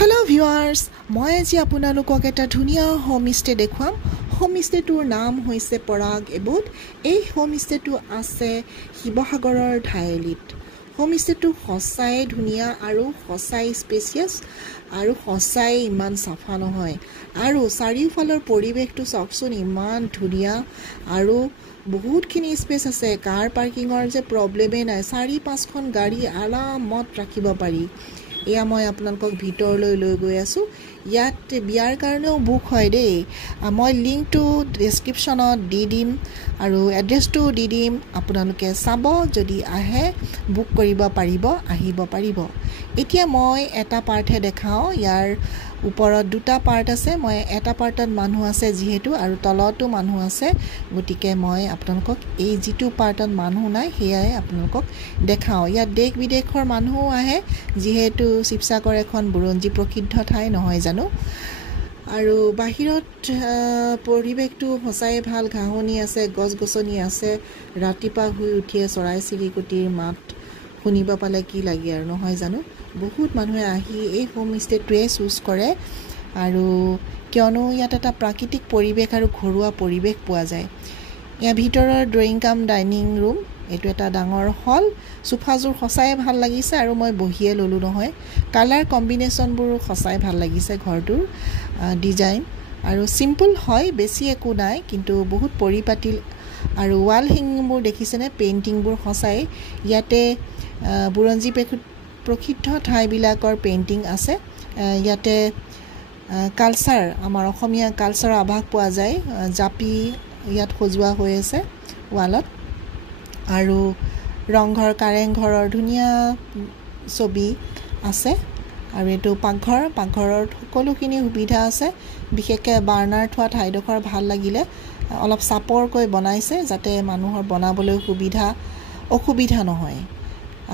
Hello viewers, মই আজি আপোনালোকক এটা ধুনীয়া হোমষ্টে দেখুৱাম। হোমষ্টেটোৰ নাম হৈছে পৰাগ এবুড। এই হোমষ্টেটো আছে শিৱসাগৰৰ ধাইলিত। হোমষ্টেটো সঁচাই ধুনীয়া আৰু সঁচাই স্পেচিয়াছ আৰু সঁচাই ইমান চাফা নহয়। আৰু চাৰিওফালৰ পৰিৱেশটো চাওকচোন, ইমান ধুনীয়া আৰু বহুতখিনি স্পেচ আছে। কাৰ পাৰ্কিঙৰ যে প্ৰব্লেমেই নাই, 4-5খন গাড়ী আৰামত ৰাখিব পাৰি। এয়া মই আপোনালোকক ভিতৰলৈ লৈ গৈ আছোঁ। ইয়াত বিয়াৰ কাৰণেও বুক হয় দেই। মই লিংকটো ডেছক্ৰিপশ্যনত দি দিম আৰু এড্ৰেছটো দি দিম। আপোনালোকে চাব, যদি আহে বুক কৰিব পাৰিব, আহিব পাৰিব। এতিয়া মই এটা পাৰ্টহে দেখাওঁ। ইয়াৰ ওপৰত দুটা পাৰ্ট আছে। মই এটা পাৰ্টত মানুহ আছে যিহেতু, আৰু তলতো মানুহ আছে, গতিকে মই আপোনালোকক এই যিটো পাৰ্টত মানুহ নাই সেয়াই আপোনালোকক দেখাওঁ। ইয়াত দেশ বিদেশৰ মানুহো আহে, যিহেতু শিৱসাগৰ এখন বুৰঞ্জী প্ৰসিদ্ধ ঠাই নহয় জানো। আৰু বাহিৰত পৰিৱেশটো সঁচাই ভাল। ঘাঁহনি আছে, গছ গছনি আছে। ৰাতিপুৱা শুই উঠিয়ে চৰাই চিৰিকটিৰ মাত শুনিব পালে কি লাগে আৰু নহয় জানো। বহুত মানুহে আহি এই হোমষ্টেটোৱে চুজ কৰে, আৰু কিয়নো ইয়াত এটা প্ৰাকৃতিক পৰিৱেশ আৰু ঘৰুৱা পৰিৱেশ পোৱা যায়। ইয়াৰ ভিতৰৰ ড্ৰয়িং কাম ডাইনিং ৰুম, এইটো এটা ডাঙৰ হল। সোফাযোৰ সঁচাই ভাল লাগিছে আৰু মই বহিয়ে ল'লোঁ নহয়। কালাৰ কম্বিনেশ্যনবোৰ সঁচাই ভাল লাগিছে। ঘৰটোৰ ডিজাইন আৰু চিম্পল হয়, বেছি একো নাই, কিন্তু বহুত পৰিপাটি। আৰু ৱাল হেঙিংবোৰ দেখিছেনে, পেইণ্টিংবোৰ সঁচাই ইয়াতে বুৰঞ্জী প্ৰসিদ্ধ ঠাইবিলাকৰ পেইণ্টিং আছে। ইয়াতে কালচাৰ, আমাৰ অসমীয়া কালচাৰৰ আভাস পোৱা যায়। জাপি ইয়াত সজোৱা হৈ আছে ৱালত, আৰু ৰংঘৰ কাৰেংঘৰৰ ধুনীয়া ছবি আছে। আৰু এইটো পাকঘৰত সকলোখিনি সুবিধা আছে। বিশেষকৈ বাৰ্ণাৰ থোৱা ঠাইডোখৰ ভাল লাগিলে। অলপ চাপৰকৈ বনাইছে যাতে মানুহৰ বনাবলৈ অসুবিধা নহয়।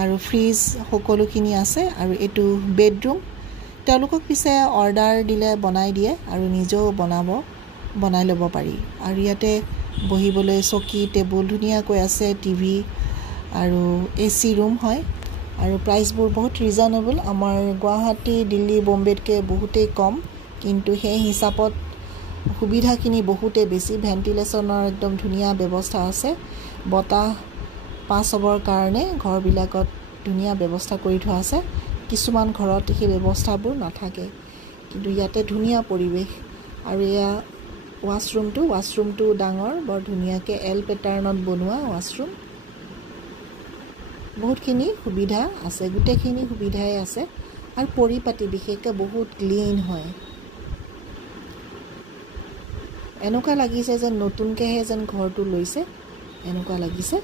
আৰু ফ্ৰিজ সকলোখিনি আছে। আৰু এইটো বেডৰুম। তেওঁলোকক পিছে অৰ্ডাৰ দিলে বনাই দিয়ে আৰু নিজেও বনাই ল'ব পাৰি। আৰু ইয়াতে বহিবলৈ চকী টেবুল ধুনীয়াকৈ আছে, টিভি আৰু AC ৰুম হয়। আৰু প্ৰাইচবোৰ বহুত ৰিজনেবল। আমাৰ গুৱাহাটী, দিল্লী, বম্বেতকৈ বহুতেই কম, কিন্তু সেই হিচাপত সুবিধাখিনি বহুতেই বেছি। ভেণ্টিলেশ্যনৰ একদম ধুনীয়া ব্যৱস্থা আছে। বতাহ পাছ হ'বৰ কাৰণে ঘৰবিলাকত ধুনীয়া ব্যৱস্থা কৰি থোৱা আছে। কিছুমান ঘৰত সেই ব্যৱস্থাবোৰ নাথাকে, কিন্তু ইয়াতে ধুনীয়া পৰিৱেশ। আৰু এয়া ৱাছৰুমটো ডাঙৰ, বৰ ধুনীয়াকৈ L পেটাৰ্ণত বনোৱা ৱাছৰুম। বহুতখিনি সুবিধা আছে, গোটেইখিনি সুবিধাই আছে। আৰু পৰিপাটি, বিশেষকৈ বহুত ক্লিন হয়। এনেকুৱা লাগিছে যেন নতুনকৈহে যেন ঘৰটো লৈছে, এনেকুৱা লাগিছে।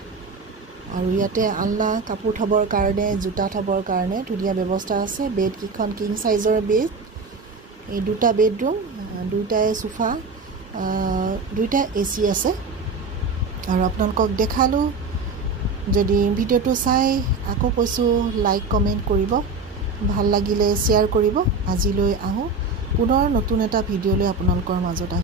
আৰু ইয়াতে আলনা, কাপোৰ থ'বৰ কাৰণে, জোতা থ'বৰ কাৰণে ধুনীয়া ব্যৱস্থা আছে। বেডকেইখন কিং চাইজৰ বেড। এই দুটা বেডৰুম, দুটাই সোফা, দুইটা AC আছে। আৰু আপোনালোকক দেখালোঁ। যদি ভিডিঅ'টো চাই আকৌ কৈছোঁ, লাইক কমেণ্ট কৰিব, ভাল লাগিলে শ্বেয়াৰ কৰিব। আজিলৈ আহোঁ, পুনৰ নতুন এটা ভিডিঅ'লৈ আপোনালোকৰ মাজত আহিম।